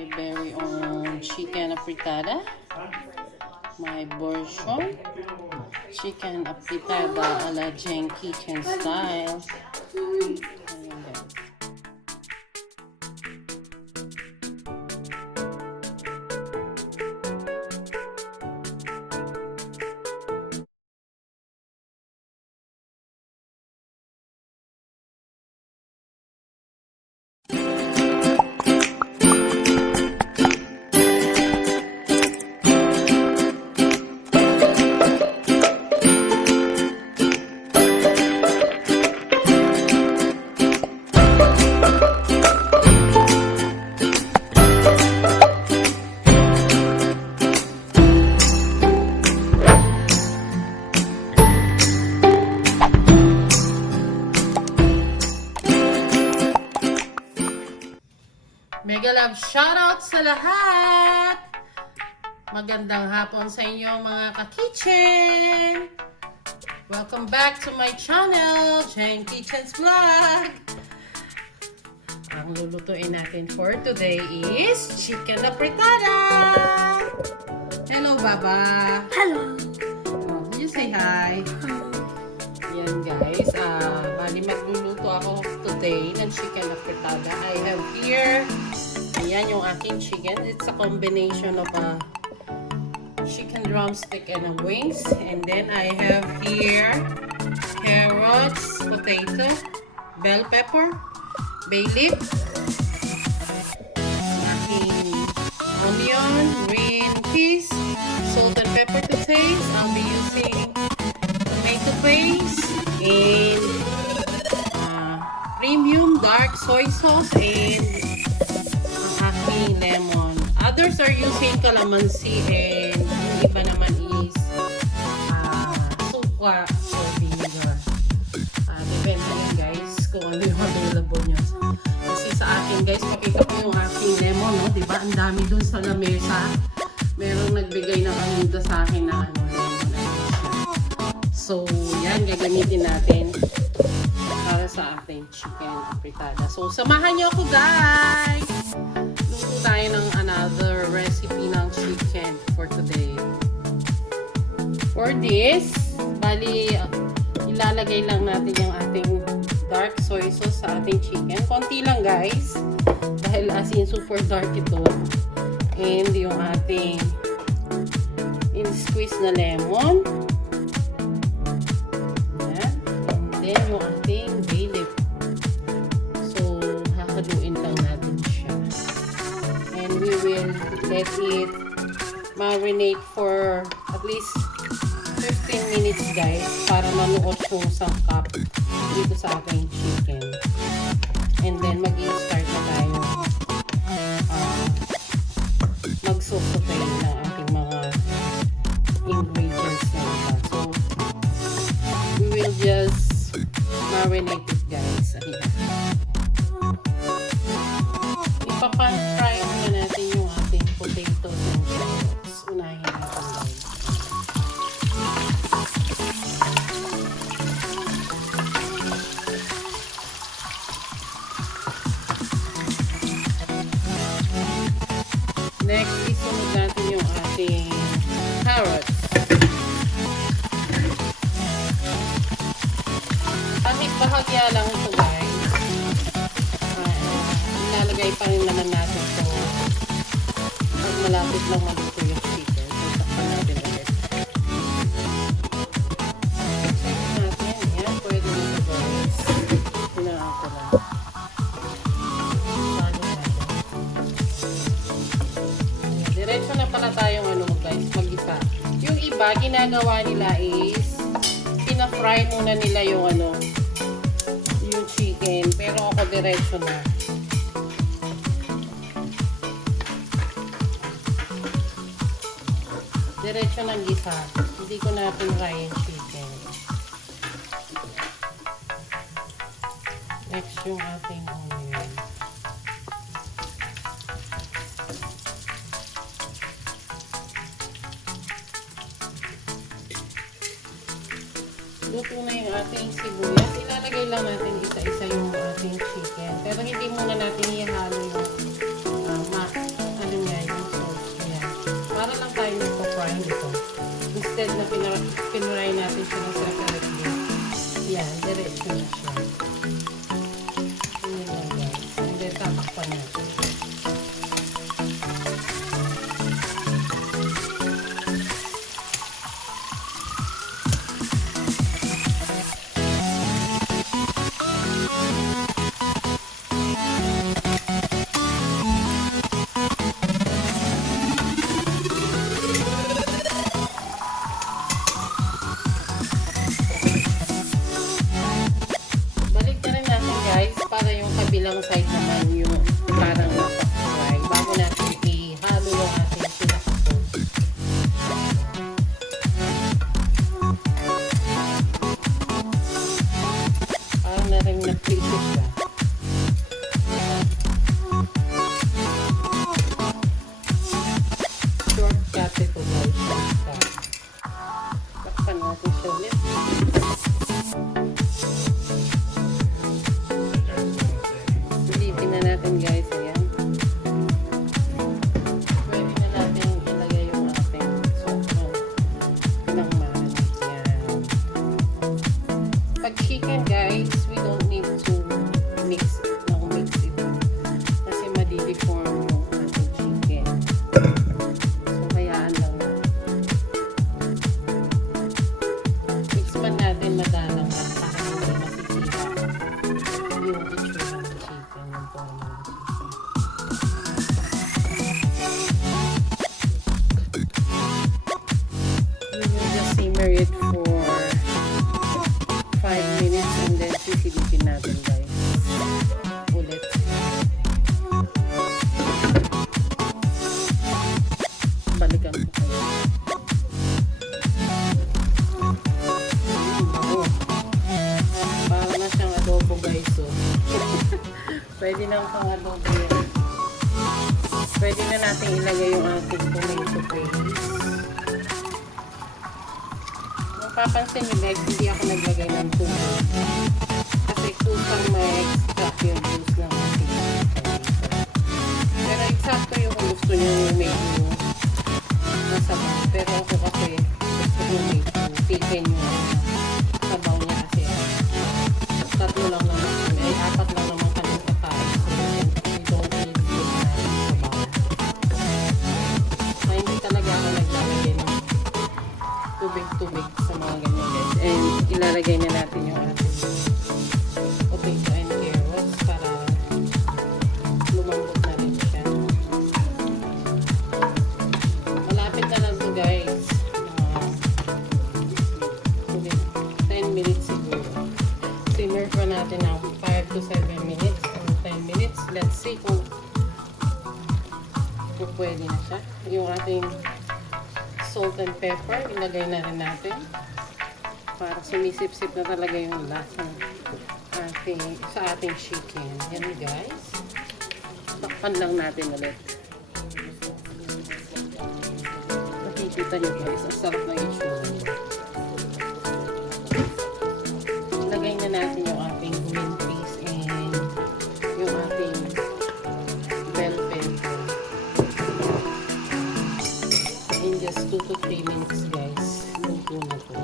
My very own chicken afritada. My version. Chicken afritada a la GHENG kitchen style. Ayan guys. Mega love shoutout sa lahat! Magandang hapon sa inyo mga ka-kitchen! Welcome back to my channel, GHENG Kitchen's Vlog! Ang lulutuin natin for today is chicken afritada! Hello, Baba! Hello! Oh, you say hi! Yan guys, bali magluluto ako today ng chicken afritada. I have here, ayan yung aking chicken. It's a combination of a chicken drumstick and a wings. And then I have here carrots, potato, bell pepper, bay leaf, aking onion, green peas, salt and pepper to taste. I'll be using tomato paste and premium dark soy sauce and ang aking lemon. Others are using calamansi and yung iba naman is suka or vinegar. Depende yan guys kung ano yung available nyo. Kasi sa akin guys, makita ko yung aking lemon, no? Diba? Ang dami dun sa lamesa. Merong nagbigay ng ayuda sa akin na lemon. So, yan, gagamitin natin para sa ating chicken afritada. So, samahan nyo ako guys! Luto tayo ng another recipe ng chicken for today. For this, bali, ilalagay lang natin yung ating dark soy sauce sa ating chicken. Konti lang guys, dahil as in super dark ito. And yung ating in-squeeze na lemon. Then, yung ating bay leaf. So, hakaluin lang natin siya. And we will let it marinate for at least 15 minutes guys para manuot yung sangkap dito sa ating chicken. And then, mag-i-start na tayo mag-saute ng ating mga ingredients na ito. So, we will just marinate it guys. Ayan. Ipapan fry muna natin yung ating potatoes and carrots. Unahin natin guys. Next, isunod natin yung ating carrots. Kahit bahagya lang ito guys, ilalagay pa rin naman natin ito pag malapit lang maluto yung chicken. Takpan natin ulit. Check natin. Yan, pwede nito guys. Hinaan ko lang. Diretso na pala tayong guys, mag-isa. Yung iba, ginagawa nila is pina-fry muna nila yung yung chicken, pero ako diretso na. Diretso ng gisa. Hindi ko na pinray yung chicken. Next yung ating onion. Luto na yung ating sibuyas. Ilalagay lang natin isa-isa yung ating chicken. Pero hindi muna natin ihalo yung na pinuray natin siya ng separately. Yan, diretso na siya. Ayan lang guys. And then tatakpan natin. Para yung kabilang side naman yung parang napakaway bago natin ihalo yung ating pinakapon. Parang na rin na-prito siya. Shortcut ito guys. Takpan natin siya ulit. Natin guys, ayan. Pwede na natin ilagay yung ating sobrang ng manok. Yan. Pag chicken guys, we don't need to mix ito. Kasi madideform yung ating chicken. So, hayaan lang natin. Mix man natin madalang para hindi masisira yung itsura ng chicken. We will just simmer it for 5 minutes and then sisilipin natin guys. Ulit. Balikan ko kayo. Para na siyang adobo guys. So. Pwede na pang adobo yan. Pwede na natin ilagay yung ating tomato paste. Mapapansin nyo guys, hindi ako naglagay ng tubig. Kasi kusang ma-extract yung juice ng ating tomato. Pero eksakto yung kung gusto nyo yung medyo masabaw. Pero ako kasi gusto yung medyo tikin yung sabaw niya kasi. Tatlo lang naman kami. Ay, 4 lang naman kami kakain. So, we don't need to sabaw. So, hindi talaga ako naglalagay ng tubig sa mga ganyan guys. And ilalagay na natin yung ating potato and carrots para lumambot na rin siya. Malapit na lang to guys. 10 minutes siguro. Simmer pa natin ng 5 to 7 minutes or 10 minutes. Let's see kung pwede na siya. Yung ating salt and pepper, ilagay na rin natin para sumisip-sip na talaga yung lasa sa ating chicken. Yan guys. Takpan lang natin ulit. Nakikita nyo guys, ang sarap ng itsura nyo. Ilagay na natin yung ating green peas and yung ating bell pepper. In just 2 to 3 minutes guys. Luto na to.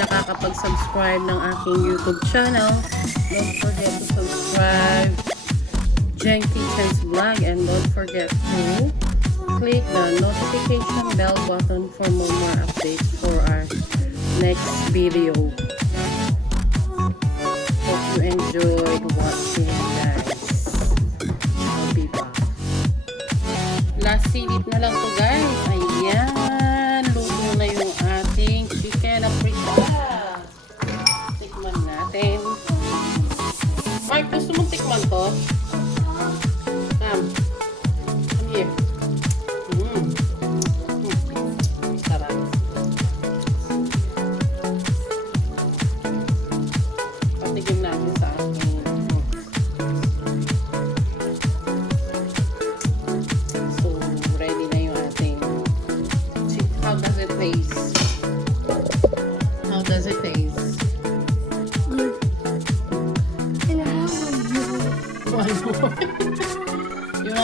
Nakakapag-subscribe ng aking YouTube channel. Don't forget to subscribe GHENG Kitchen's vlog and don't forget to click the notification bell button for more updates for our next video. Hope you enjoyed watching guys. I'll be back. Last silip na lang to guys. Ayan. Luto na yung ating chicken afritada. Tikman natin. Mark, gusto mong tikman to? Come here. Sarap. Patikim natin sa ating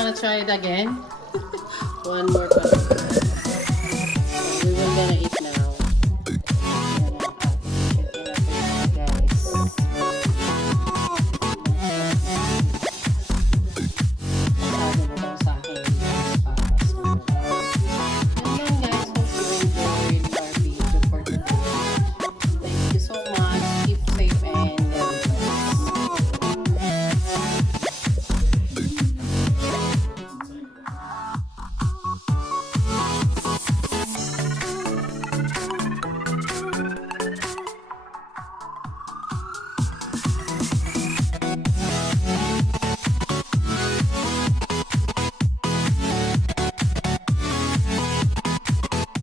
wanna try it again? One more pa.